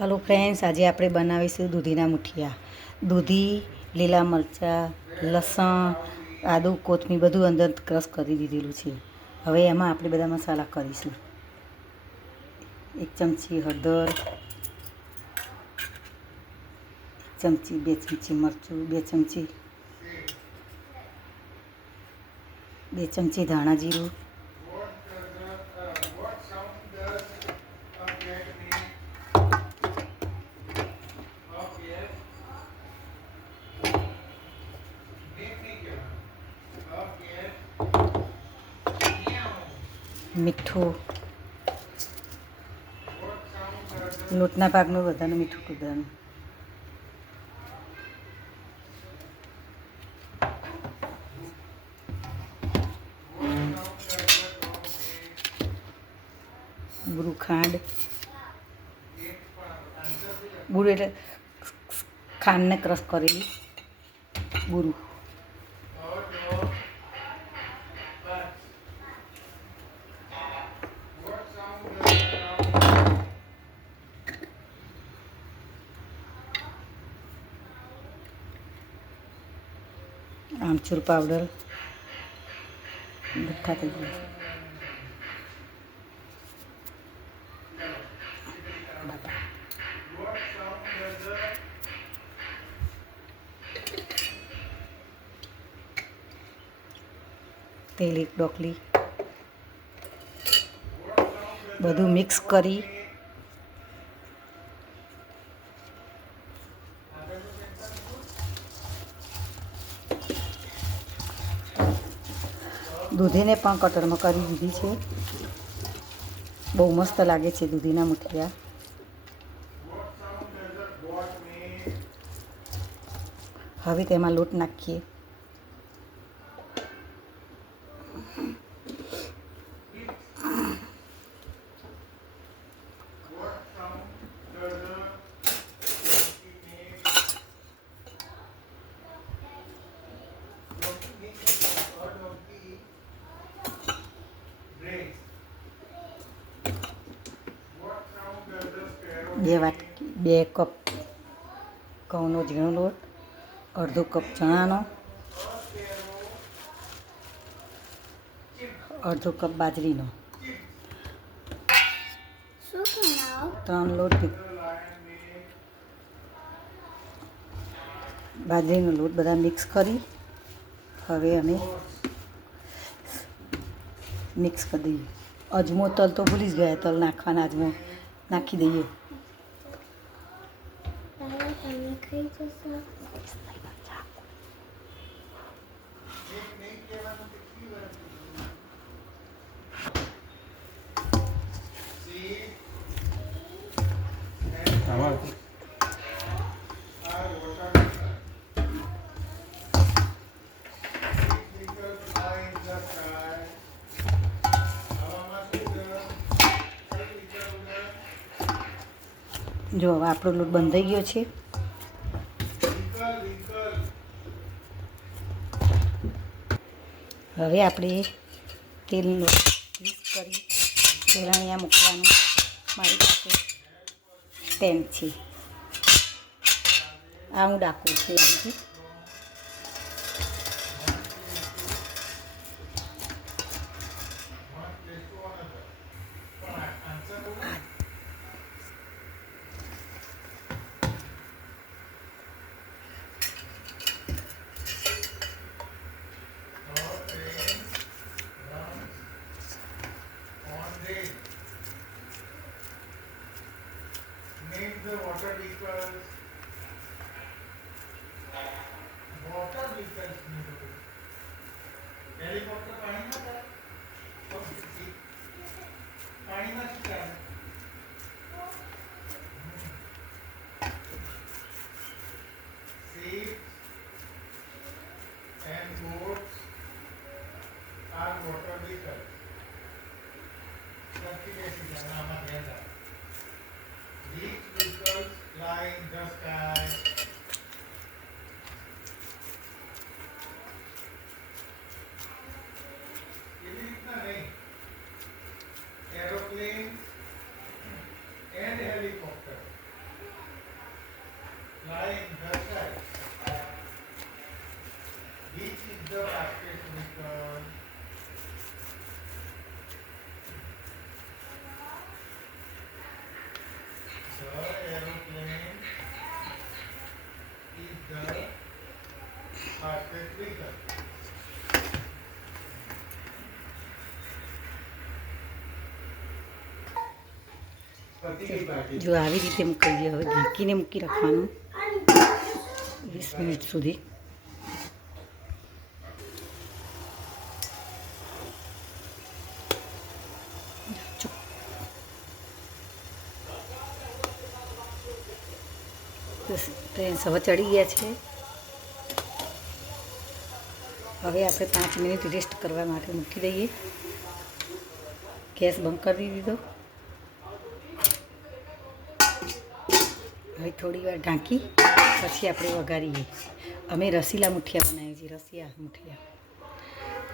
Hello friends, આજે આપણે બનાવીશું દૂધીના મુઠિયા. દૂધી, લીલા મરચાં, લસણ, આદુ, કોથમીર બધું અંદર ક્રશ કરી દીધેલું છે. હવે એમાં આપણે બધા મસાલા કરીશું. 1 ચમચી હળદર, 1 ચમચી 2 ચમચી મરચું, 2 ચમચી ધાણા જીરું, મીઠું, લોટના ભાગનું બધાનું મીઠું કૂદવાનું, બુરું ખાંડ, બુરું એટલે ખાંડને ક્રશ કરેલી બુરું, આમચૂર પાવડર, બધા થઈ ગયા. તેલ 1 ડોકલી, બધું મિક્સ કરી દૂધીને પણ કટરમાં કરી દીધી છે. બહુ મસ્ત લાગે છે દૂધીના મુઠિયા. હવે તેમાં લોટ નાખીએ. બે કપ ઘઉંનો ઝીણો લોટ, અડધો કપ ચણાનો, અડધો કપ બાજરીનો, 3 લોટ, બાજરીનો લોટ બધા મિક્સ કરી હવે અમે મિક્સ કરી દઈએ. અજમો, તલ તો ભૂલી જ ગયા, તલ નાખવાના, અજમો નાખી દઈએ. જો હવે આપણો લોટ બંધાઈ ગયો છે. હવે આપણે તેલનો ગ્રીસ કરી તેલ અહીંયા મૂકવાનું. મારી પાસે પેન છે, આ હું ડાકું છું લાવીથી. Make the water vehicles helicopter पानी में चला पानी में चला Ships and boats are water vehicles. सबकी कैसी जाना हमारे यहाँ These vehicles fly in the sky. Aeroplanes and helicopters પતી ગઈ પાર્ટી. જો આવી રીતે મૂકી દઈએ. હવે ઢાંકીને મૂકી રાખવાનું 20 મિનિટ સુધી. બસ હવે ચડી ગયા છે. હવે આપણે 5 મિનિટ રેસ્ટ કરવા માટે મૂકી દઈએ. ગેસ બંધ કરી દીધો. હવે થોડી વાર ઢાંકી પછી આપણે વઘારીએ. અમે રસીલા મુઠિયા બનાવીએ છીએ, રસિયા મુઠિયા.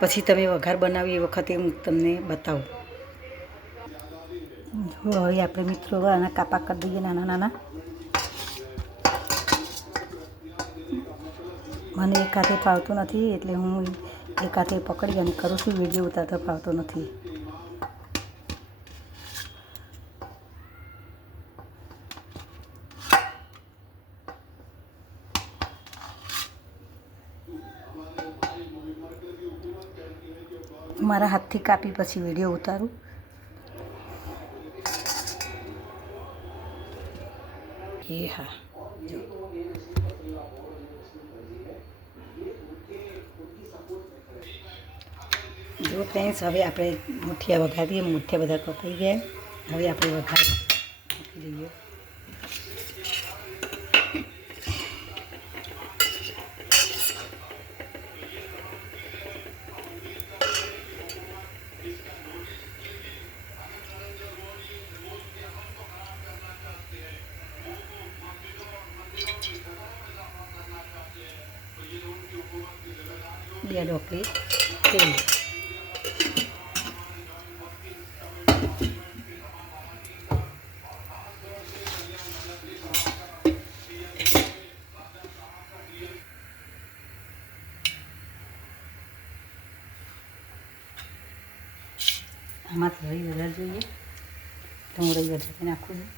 પછી તમે વઘાર બનાવી એ વખતે હું તમને બતાવું. જો હવે આપણે મિત્રો આના કાપા કરી દઈએ નાના નાના. મને એક હાથે ફાવતું નથી એટલે હું એક હાથે પકડી અને કરું છું. વિડીયો ઉતારતા ફાવતો નથી. મારા હાથથી કાપી પછી વિડીયો ઉતારું. એ હા, જો ફ્રેન્ડ્સ હવે આપણે મુઠિયા વઘારીએ. મુઠિયા બધા કપાઈ ગયા. હવે આપણે વઘાર મૂકી દઈએ. બે ઢોકળી તેલ. આમાંથી રહી વધારે જોઈએ તો હું રહી વધારે નાખું છું.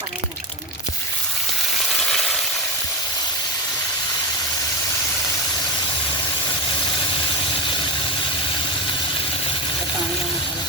પાણી નાખવાનું. પાણીના મસાલા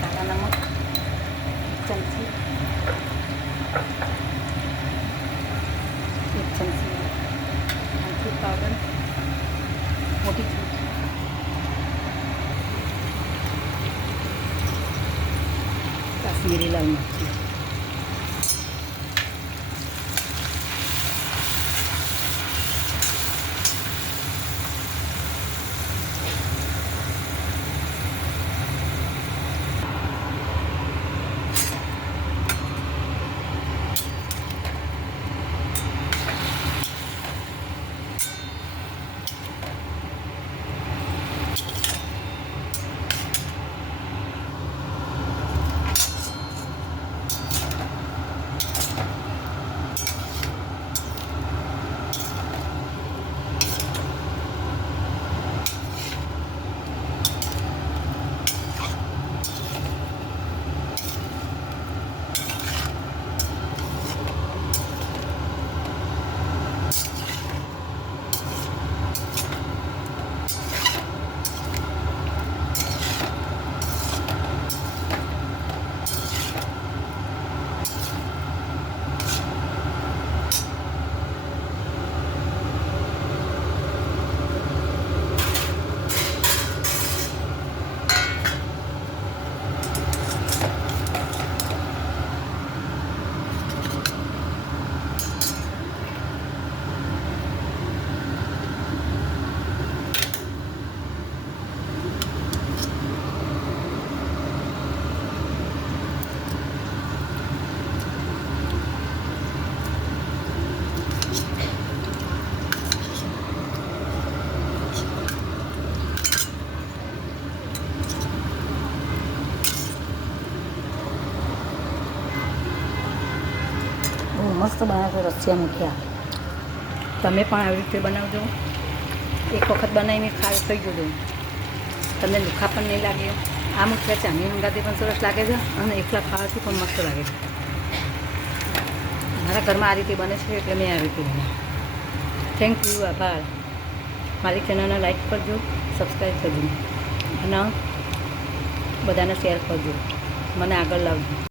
કાલા નમક 1 ચમચી, 1 ચમચી આમચૂર પાવડર, મોટી ચમચી, કાશ્મીરી લાલ મરચું, મસ્ત બનાવે છે રસિયા મુઠિયા. તમે પણ આવી રીતે બનાવજો. એક વખત બનાવીને ખાઈ જજો. તમને લુખા પણ નહીં લાગે. આ મુઠિયા ચાની હંગાથી પણ સરસ લાગે છે અને એકલા ખાવાથી પણ મસ્ત લાગે છે. મારા ઘરમાં આ રીતે બને છે એટલે મેં આ રીતે બનાવ્યું. થેન્ક યુ, આભાર. મારી ચેનલને લાઈક કરજો, સબસ્ક્રાઈબ કરજો અને બધાને શેર કરજો. મને આગળ લાવજો.